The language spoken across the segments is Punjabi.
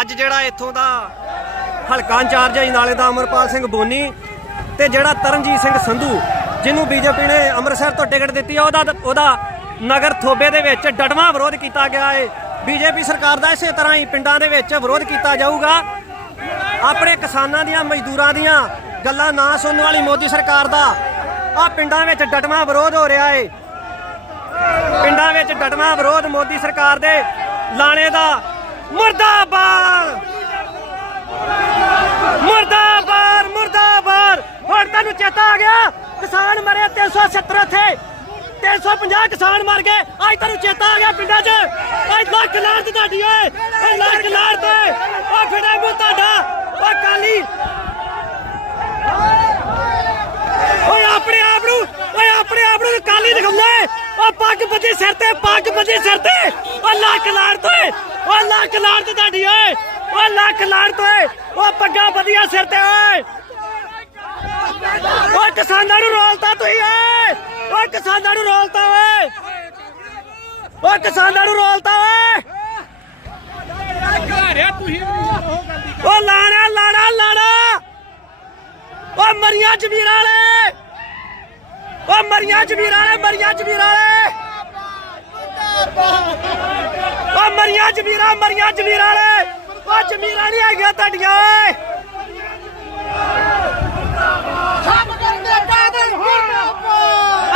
ਅੱਜ ਜਿਹੜਾ ਇੱਥੋਂ ਦਾ ਹਲਕਾ ਇੰਚਾਰਜ ਹੈ ਨਾਲੇ ਦਾ ਅਮਰਪਾਲ ਸਿੰਘ ਬੋਨੀ ਤੇ ਜਿਹੜਾ ਤਰਨਜੀਤ ਸਿੰਘ ਸੰਧੂ, ਜਿਹਨੂੰ ਬੀਜੇਪੀ ਨੇ ਅੰਮ੍ਰਿਤਸਰ ਤੋਂ ਟਿਕਟ ਦਿੱਤੀ ਆ, ਉਹਦਾ ਉਹਦਾ ਨਗਰ ਥੋਬੇ ਦੇ ਵਿੱਚ ਡਟਵਾ ਵਿਰੋਧ ਕੀਤਾ ਗਿਆ ਹੈ ਬੀਜੇਪੀ ਸਰਕਾਰ ਦਾ ਇਸੇ ਤਰ੍ਹਾਂ ਹੀ ਪਿੰਡਾਂ ਦੇ ਵਿੱਚ ਵਿਰੋਧ ਕੀਤਾ ਜਾਊਗਾ। ਆਪਣੇ ਕਿਸਾਨਾਂ ਦੀਆਂ, ਮਜ਼ਦੂਰਾਂ ਦੀਆਂ ਗੱਲਾਂ ਨਾ ਸੁਣਨ ਵਾਲੀ ਮੋਦੀ ਸਰਕਾਰ ਦਾ ਆ ਪਿੰਡਾਂ ਵਿੱਚ ਡਟਵਾ ਵਿਰੋਧ ਹੋ ਰਿਹਾ ਹੈ ਪਿੰਡਾਂ ਵਿੱਚ ਡਟਵਾਂ ਵਿਰੋਧ ਮੋਦੀ ਸਰਕਾਰ ਦੇ ਲਾਣੇ ਦਾ ਮੁਰਦਾਬਾਦ। ਮੁਰਦਾਬਾਦ ਮੁਰਦਾਬਾਦ। ਹੁਣ ਤੁਹਾਨੂੰ ਚੇਤਾ ਆ ਗਿਆ, ਕਿਸਾਨ ਮਰੇ 370 ਇੱਥੇ। 350 ਕਿਸਾਨ ਮਰ ਗਏ। ਅੱਜ ਤੁਹਾਨੂੰ ਚੇਤਾ ਆ ਗਿਆ ਪਿੰਡਾਂ 'ਚ। ਅੱਜ ਲੱਖ ਲਾੜ ਤੁਹਾਡੀ ਓਏ ਲੱਖ ਲਾੜ ਤੇ। ਓ ਮੂੰਹ ਤੁਹਾਡਾ। ਓ ਕਾਲੀ ਓਏ ਆਪਣੇ ਆਪ ਨੂੰ ਓਏ ਆਪਣੇ ਆਪ ਨੂੰ ਕਾਲੀ ਦਿਖਾਉਂਦਾ ਏ। ਓ ਪੱਗ ਬੱਧੀ ਸਿਰ ਤੇ ਪੱਗ ਬੱਧੀ ਸਿਰ ਤੇ। ਓ ਲੱਖ ਲਾੜ ਤੋਏ, ਓ ਲੱਖ ਲਾੜ ਤੇ ਤੁਹਾਡੀ ਓਏ। ਓ ਲੱਖ ਲਾੜ ਤੋਏ, ਓ ਪੱਗਾਂ ਬੱਧੀਆਂ ਸਿਰ ਤੇ ਓਏ। ਓ ਕਿਸਾਨਾਂ ਨੂੰ ਰੋਲਤਾ ਤੁਸੀਂ ਓਏ। ਓ ਕਿਸਾਨਾਂ ਨੂੰ ਰੋਲਤਾ ਓਏ। ਓ ਕਿਸਾਨਾਂ ਨੂੰ ਰੋਲਤਾ ਓਏ। ਓ ਲਾਣਾ ਲਾਣਾ ਲਾਣਾ। ਓ ਮਰੀਆਂ ਜਮੀਰਾਂ ਵਾਲੇ। ਓ ਮਰੀਆਂ ਜਮੀਰਾਂ ਵਾਲੇ, ਮਰੀਆਂ ਜਮੀਰਾਂ ਵਾਲੇ। ਓ ਮਰੀਆਂ ਜਮੀਰਾਂ ਮਰੀਆਂ ਜਮੀਰਾਂ ਵਾਲੇ। ਓ ਜਮੀਰਾਂ ਨਹੀਂ ਹੈਗੀਆਂ ਤੁਹਾਡੀਆਂ ਓਏ।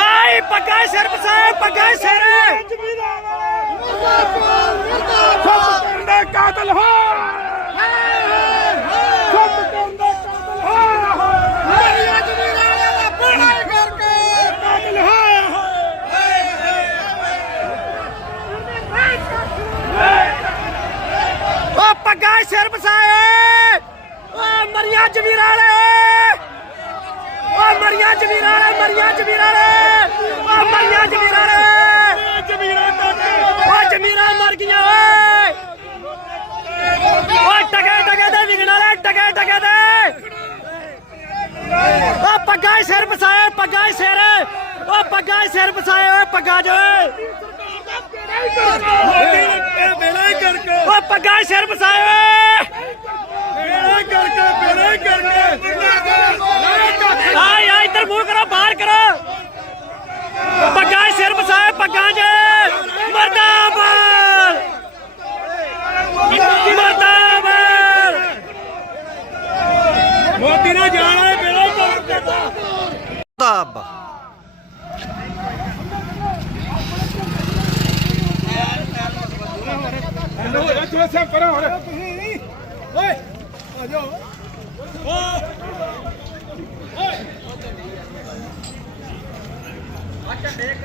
ਆਈ ਪੱਗਾ ਸਿਰ ਪਸਾਏ ਪੱਗਾ ਸਿਰ। ਕੰਡੇ ਕਾਤਲ ਹੋ ਸਭ ਕੰਡੇ ਕਾਤਲ ਹੋ ਮਰੀਆਂ ਜਮੀਰਾਂ ਵਾਲਾ ਪੜਾਈ ਕਰਕੇ ਕਾਤਲ ਹੋ ਓ ਪੱਗਾ ਸਿਰ ਪਸਾਏ ਓ ਮਰੀਆਂ ਜਮੀਰਾਂ ਵਾਲੇ। ਓ ਮਰੀਆਂ ਜਮੀਰਾਂ ਵਾਲੇ ਮਰੀਆਂ ਜਮੀਰਾਂ ਵਾਲੇ। ਓ ਮਰੀਆਂ ਜਮੀਰਾਂ ਵਾਲੇ। ਜਮੀਰਾਂ ਕਾਤਲ ਓ ਜਮੀਰਾਂ ਮਰ ਗਈਆਂ ਓਏ। ਓ ਟਕੇ ਟਕੇ ਦੇ ਵਿਗਣ ਵਾਲੇ ਟਕੇ ਟਕੇ ਦੇ। ਓ ਪੱਗਾ ਹੀ ਸਿਰ ਪਸਾਏ ਪੱਗਾ ਹੀ ਸਿਰ। ਓ ਪੱਗਾ ਹੀ ਸਿਰ ਪਸਾਏ ਓਏ ਪੱਗਾ ਜੋ ਇਹ ਬੇੜਾ ਹੀ ਕਰਕੇ। ਓ ਪੱਗਾ ਹੀ ਸਿਰ ਪਸਾਏ ਓਏ ਬੇੜਾ ਹੀ ਕਰਕੇ ਬੇੜਾ ਹੀ ਕਰਕੇ ਆਏ ਆਏ ਇੱਧਰ ਮੂੰਹ ਕਰੋ ਬਾਹਰ ਕਰੋ ਪੱਗਾਂ 'ਚ ਸਿਰ ਵਸਾਏ ਪੱਗਾਂ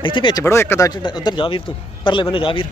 ਇੱਥੇ ਵਿੱਚ ਵੜੋ ਇੱਕ ਦਾ ਉਧਰ ਜਾ ਵੀਰ ਤੂੰ ਪਰਲੇ ਬੰਨੇ ਜਾ ਵੀਰ।